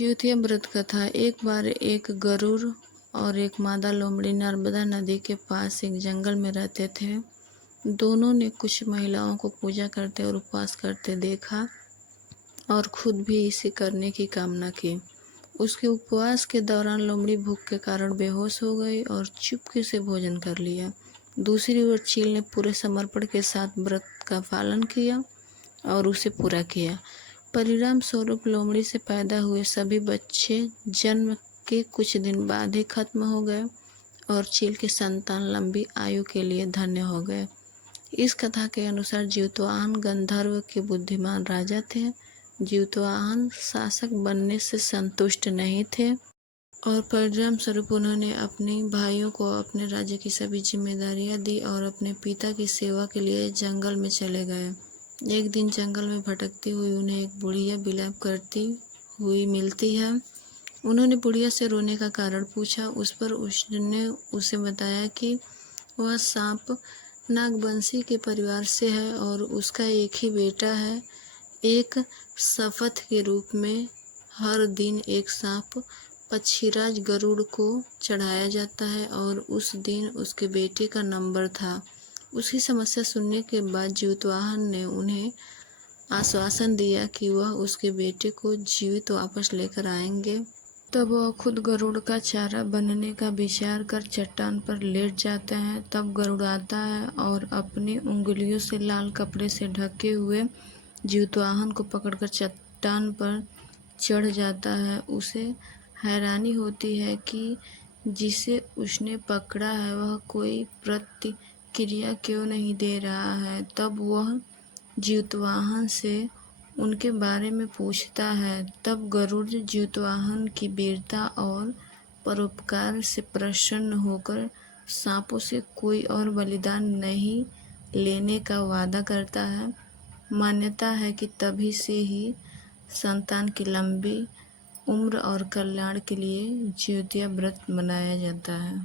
ज्योतिया व्रत कथा। एक बार एक गरुड़ और एक मादा लोमड़ी नर्मदा नदी के पास एक जंगल में रहते थे। दोनों ने कुछ महिलाओं को पूजा करते और उपवास करते देखा और खुद भी इसे करने की कामना की। उसके उपवास के दौरान लोमड़ी भूख के कारण बेहोश हो गई और चुपके से भोजन कर लिया। दूसरी ओर चील ने पूरे समर्पण के साथ व्रत का पालन किया और उसे पूरा किया। परिणाम स्वरूप लोमड़ी से पैदा हुए सभी बच्चे जन्म के कुछ दिन बाद ही खत्म हो गए और चील के संतान लंबी आयु के लिए धन्य हो गए। इस कथा के अनुसार जितवाहन गंधर्व के बुद्धिमान राजा थे। जितवाहन शासक बनने से संतुष्ट नहीं थे और परिणाम स्वरूप उन्होंने अपने भाइयों को अपने राज्य की सभी जिम्मेदारियां दी और अपने पिता की सेवा के लिए जंगल में चले गए। एक दिन जंगल में भटकती हुई उन्हें एक बुढ़िया विलाप करती हुई मिलती है। उन्होंने बुढ़िया से रोने का कारण पूछा। उस पर उसने उसे बताया कि वह सांप नागवंशी के परिवार से है और उसका एक ही बेटा है। एक शपथ के रूप में हर दिन एक सांप पक्षीराज गरुड़ को चढ़ाया जाता है और उस दिन उसके बेटे का नंबर था। उसकी समस्या सुनने के बाद जितवाहन ने उन्हें आश्वासन दिया कि वह उसके बेटे को जीवित वापस लेकर आएंगे। तब वह खुद गरुड़ का चारा बनने का विचार कर चट्टान पर लेट जाते हैं। तब गरुड़ आता है और अपनी उंगलियों से लाल कपड़े से ढके हुए जितवाहन को पकड़कर चट्टान पर चढ़ जाता है। उसे हैरानी होती है कि जिसे उसने पकड़ा है वह कोई प्रतिक्रिया क्यों नहीं दे रहा है। तब वह जितवाहन से उनके बारे में पूछता है। तब गरुड़ जितवाहन की वीरता और परोपकार से प्रसन्न होकर सांपों से कोई और बलिदान नहीं लेने का वादा करता है। मान्यता है कि तभी से ही संतान की लंबी उम्र और कल्याण के लिए ज्योतिया व्रत मनाया जाता है।